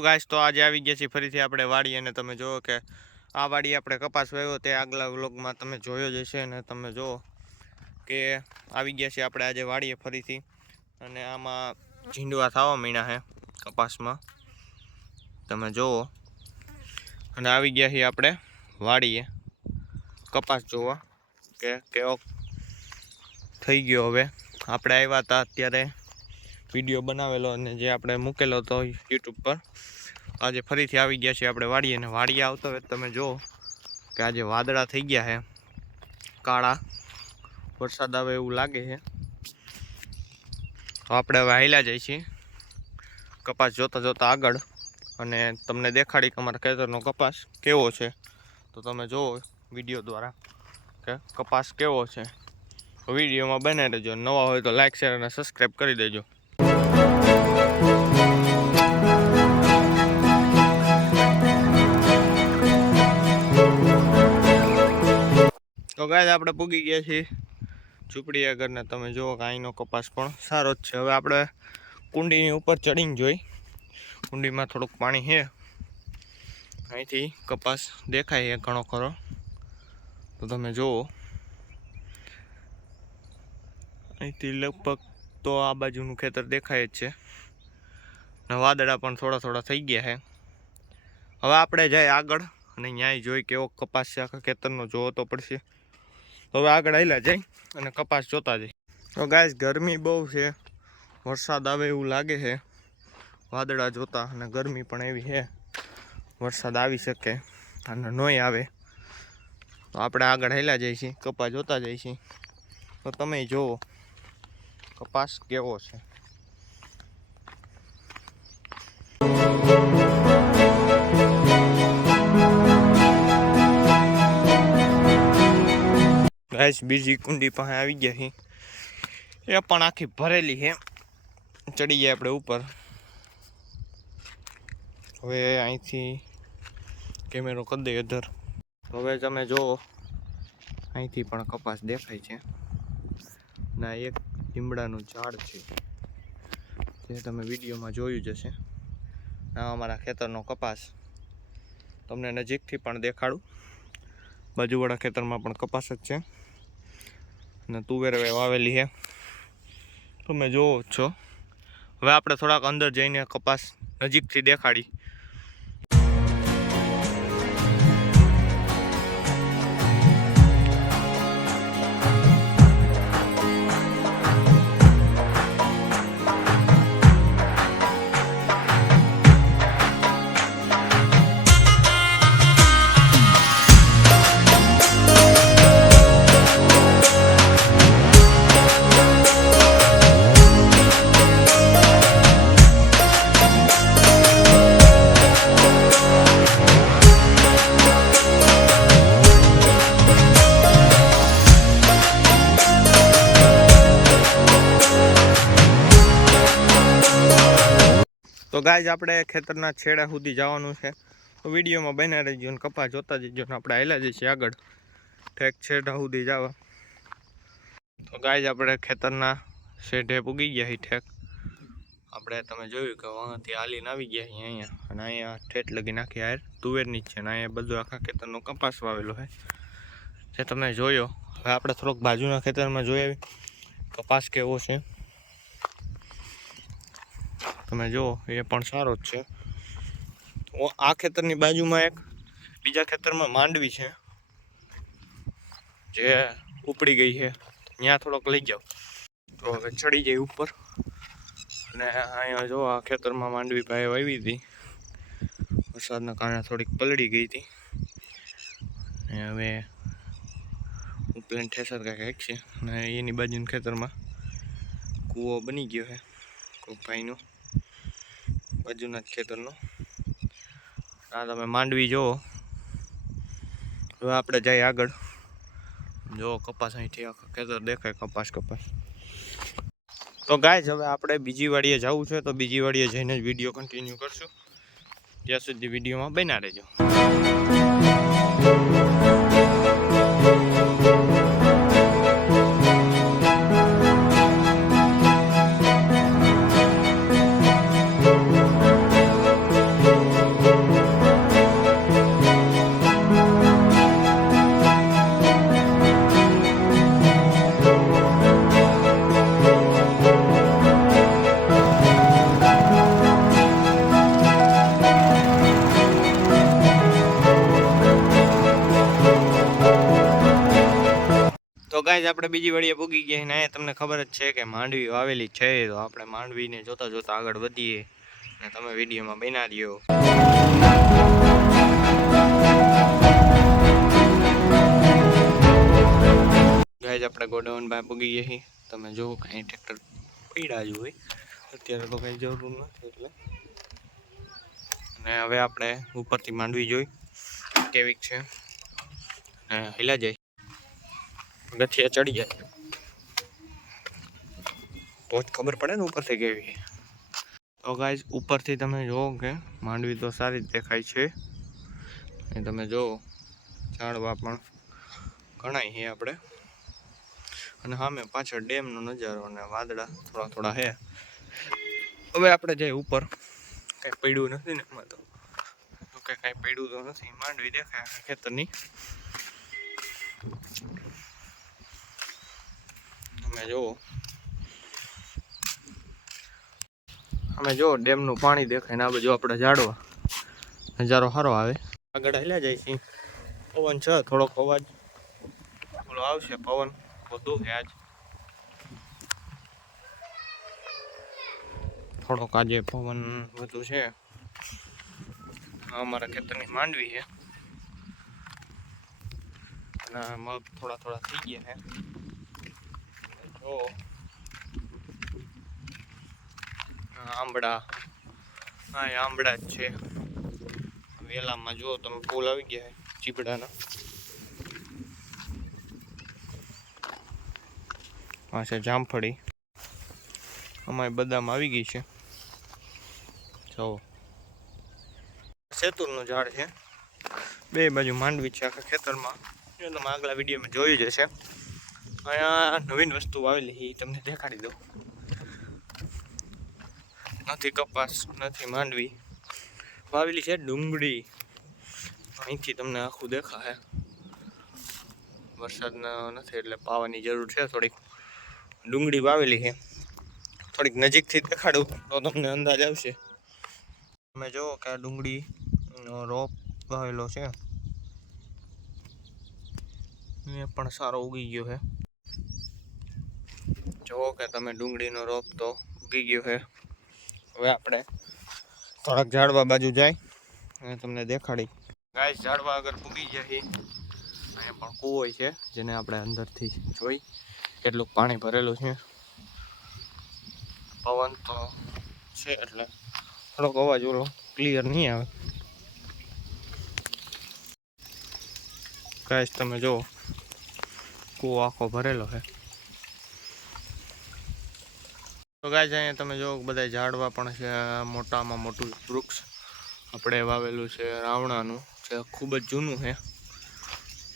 Guys તો આજે આવી ગયા છીએ ફરીથી આપણે વાડી અને તમે જુઓ કે આ વાડી આપણે કપાસ વાવ્યો તે આગલા વ્લોગમાં તમે જોયો જ હશે અને તમે જુઓ કે આવી ગયા છીએ આપણે આજે વાડીએ ફરીથી અને આમાં ઝીંડવા થવા માંડ્યા છે કપાસમાં તમે જુઓ અને આવી ગયા છીએ આપણે વાડીએ કપાસ જોવા કે કેવો થઈ ગયો હવે આપણે આવ્યા હતા અત્યારે વિડીયો બનાવેલો અને જે આપણે મૂકેલો હતો યુટ્યુબ પર આજે ફરીથી આવી ગયા છીએ આપણે વાડીએ અને વાડીએ આવતો હોય તમે જુઓ કે આજે વાદળા થઈ ગયા છે કાળા વરસાદ આવે એવું લાગે છે તો આપણે હવે હાલ્યા જઈએ છીએ કપાસ જોતા જોતા આગળ અને તમને દેખાડી કે અમારા ખેતરનો કપાસ કેવો છે તો તમે જુઓ વિડીયો દ્વારા કે કપાસ કેવો છે વિડીયોમાં બનાવી દેજો નવા હોય તો લાઈક શેર અને સબસ્ક્રાઈબ કરી દેજો તો ગાય આપણે પૂગી ગયા છીએ ઝૂંપડી આગળને તમે જુઓ કે અહીંનો કપાસ પણ સારો જ છે હવે આપણે કુંડીની ઉપર ચડીને જોઈ કુંડીમાં થોડુંક પાણી છે અહીંથી કપાસ દેખાય છે ઘણો ખરો તો તમે જુઓ અહીંથી લગભગ તો આ બાજુનું ખેતર દેખાય જ છે ને વાદળા પણ થોડા થોડા થઈ ગયા છે હવે આપણે જાય આગળ અને ન્યાય જોઈ કેવો કપાસ છે આખા ખેતરનો જોવો તો પડશે તો હવે આગળ આવેલા જાય અને કપાસ જોતા જાય તો ગાઈસ ગરમી બહુ છે વરસાદ આવે એવું લાગે છે વાદળા જોતા અને ગરમી પણ એવી છે વરસાદ આવી શકે અને નોય આવે તો આપણે આગળ હેલા જઈએ છીએ કપાસ જોતા જઈએ છીએ તો તમે જુઓ કપાસ કેવો છે ગાઈસ બીજી કુંડી પાસે આવી ગયા છે એ પણ આખી ભરેલી છે ચડી જાય આપણે ઉપર હવે અહીંથી કેમેરો કરી દઈએ અધર હવે તમે જુઓ અહીંથી પણ કપાસ દેખાય છે ના એક લીમડાનું ઝાડ છે જે તમે વિડીયોમાં જોયું જ હશે આ અમારા ખેતરનો કપાસ તમને નજીકથી પણ દેખાડું બાજુવાળા ખેતરમાં પણ કપાસ જ છે અને તુવેર વાવેલી છે તમે જોવો જ છો હવે આપણે થોડાક અંદર જઈને કપાસ નજીકથી દેખાડી તો ગાઈઝ આપણે ખેતરના છેડા સુધી જવાનું છે તો વિડીયોમાં બના રહીજો ને કપાસ જોતા જઈજો ને આપણે હાલ્યા જઈશું આગળ ઠેક છેડા સુધી જવા તો ગાઈઝ આપણે ખેતરના શેઢે પૂગી ગયા છીએ ઠેક આપણે તમે જોયું કે વાંથી હાલીને આવી ગયા છીએ અહીંયા અને અહીંયા ઠેઠ લગી નાખી હાર તુવેરની જ છે ને અહીંયા બધું આખા ખેતરનો કપાસ વાવેલો છે જે તમે જોયો હવે આપણે થોડોક બાજુના ખેતરમાં જોઈ આવી કપાસ કેવો છે તમે જુઓ એ પણ સારો જ છે તો આ ખેતરની બાજુમાં એક બીજા ખેતરમાં માંડવી છે જે ઉપડી ગઈ છે ત્યાં થોડોક લઈ જાઓ તો હવે ચડી જાય ઉપર અને અહીંયા જો આ ખેતરમાં માંડવી ભાઈ વાવી હતી વરસાદના કારણે થોડીક પલળી ગઈ હતી અને હવે ઉપલેન ઠેસર કાંઈક છે અને એની બાજુના ખેતરમાં કૂવો બની ગયો છે કોઈ ભાઈનો બાજુના જ ખેતરનો આ તમે માંડવી જુઓ હવે આપણે જઈએ આગળ જો કપાસ અહીંથી આખા ખેતર દેખાય કપાસ તો ગાઈઝ હવે આપણે બીજી વાડીએ જવું છે તો બીજી વાડીએ જઈને જ વિડીયો કન્ટિન્યુ કરશું ત્યાં સુધી વિડીયોમાં બન્યા રહેજો ગાઈઝ આપણે બીજી વળીએ પૂગી ગયા ને તમને ખબર જ છે કે માંડવી વાવેલી છે, તો આપણે માંડવીને જોતા જોતા આગળ વધીએ અને તમે વિડીયોમાં બના રહ્યો. ગાઈઝ આપણે ગોડાઉન પાસે પૂગી ગયા, તમે જો કાંઈ ટ્રેક્ટર પીડા જ હોય, અત્યારે તો કંઈ જરૂર નથી એટલે. અને હવે આપણે ઉપરથી માંડવી જોઈ કેવીક છે ને હિલા જાય ગઠિયા ચડી જાય તો જ ખબર પડે ને ઉપરથી કેવી. તો ગાઈઝ ઉપરથી તમે જુઓ કે માંડવી તો સારી જ દેખાય છે, એ તમે જુઓ ઝાડવા પણ ઘણાય છે આપણે, અને સામે પાછળ ડેમનો નજારો અને વાદળા થોડા થોડા છે. હવે આપણે જઈએ ઉપર, કાંઈ પડ્યું નથી ને એમાં તો કે કાંઈ પડ્યું તો નથી, માંડવી દેખાય ખેતરની. તમે જુઓ અમે જો ડેમનું પાણી દેખાય ને આ બાજુ આપણે ઝાડવા, નજારો સારો આવે. આગળ હેલા જાય છે, પવન છે થોડોક, અવાજ ઓલો આવશે, પવન વધુ છે આજ થોડોક, આજે પવન વધુ છે. અમારા ખેતરની માંડવી છે અને મગ થોડા થોડા થઈ ગયા છે. જો આંબળા, હા આંબળા જ છે. વેલામાં જો તમે ફૂલ આવી ગયા ચીપડાના. આ છે જામફળી, અમારે બદામ આવી ગઈ છે. જો સેતુરનું ઝાડ છે, બે બાજુ માંડવી છે આખા ખેતરમાં, એ તમે આગલા વિડીયોમાં જોયું જ હશે. અહીંયા નવીન વસ્તુ વાવેલી એ તમને દેખાડી દઉં. નથી કપાસ, નથી માંડવી, વાવેલી છે ડુંગળી. અહીંથી તમને આખું દેખાય, વરસાદ નથી એટલે પાવાની જરૂર છે થોડીક. ડુંગળી વાવેલી છે, થોડીક નજીકથી દેખાડું તો તમને અંદાજ આવશે. તમે જુઓ કે આ ડુંગળીનો રોપ વાવેલો છે, એ પણ સારો ઉગી ગયો છે. જુઓ કે તમે ડુંગળીનો રોપ તો ઉગી ગયો છે. હવે આપણે થોડાક ઝાડવા બાજુ જાય અને તમને દેખાડી. ગાઈસ ઝાડવા આગળ પૂગી જાય, અહીંયા પણ કૂવો છે જેને આપણે અંદરથી જોઈ કેટલું પાણી ભરેલું છે. પવન તો છે એટલે થોડોક અવાજ ઓલો ક્લિયર નહીં આવે. ગાઈસ તમે જુઓ કૂવો આખો ભરેલો છે. તો ગાઈસ અહીંયા તમે જો બધા ઝાડવા પણ છે, મોટામાં મોટું વૃક્ષ આપણે વાવેલું છે રાવણાનું, જે ખૂબ જ જૂનું છે.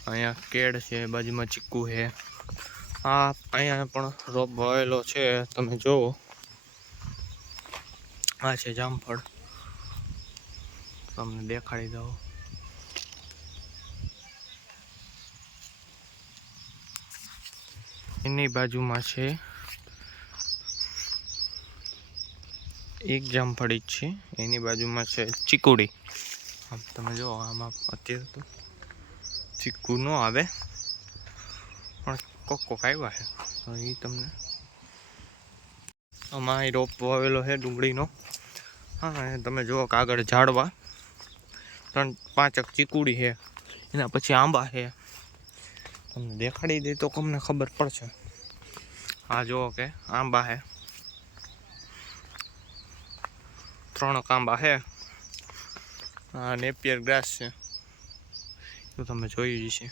અહીંયા કેળ છે, બાજુમાં ચીકુ છે. આ અહીંયા પણ રોપ વાવેલો છે, તમે જુઓ આ છે જામફળ, તમને દેખાડી દઉં. એની બાજુમાં છે એક જામફળી જ છે, એની બાજુમાં છે ચીકુડી. આમ તમે જો આમાં અત્યારે તો ચીકુ ન આવે પણ કોક આવ્યા છે, તો એ તમને આમાં રોપ વાવેલો છે ડુંગળીનો. હા તમે જુઓ કે આગળ ઝાડવા 3-5 ચીકુડી છે, એના પછી આંબા છે. તમને દેખાડી દે તો તમને ખબર પડશે. આ જુઓ કે આંબા છે, 3 આંબા છે. આ નેપિયર ગ્રાસ છે, તો તમે જોયું જ છે.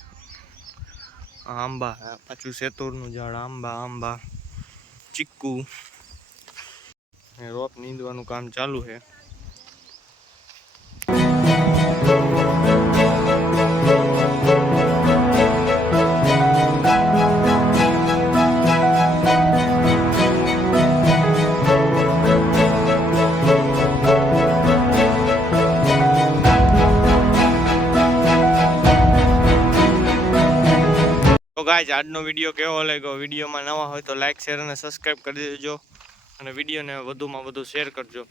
આંબા છે, પાછું સેતુરનું ઝાડ, આંબા ચીકુ. રોપ નીંદવાનું કામ ચાલુ છે. તો ગાઈઝ આજનો વિડીયો કેવો લાગ્યો? વિડીયોમાં નવા હોય તો લાઈક, શેર અને સબસ્ક્રાઈબ કરી દેજો, અને વિડીયોને વધુમાં વધુ શેર કરજો.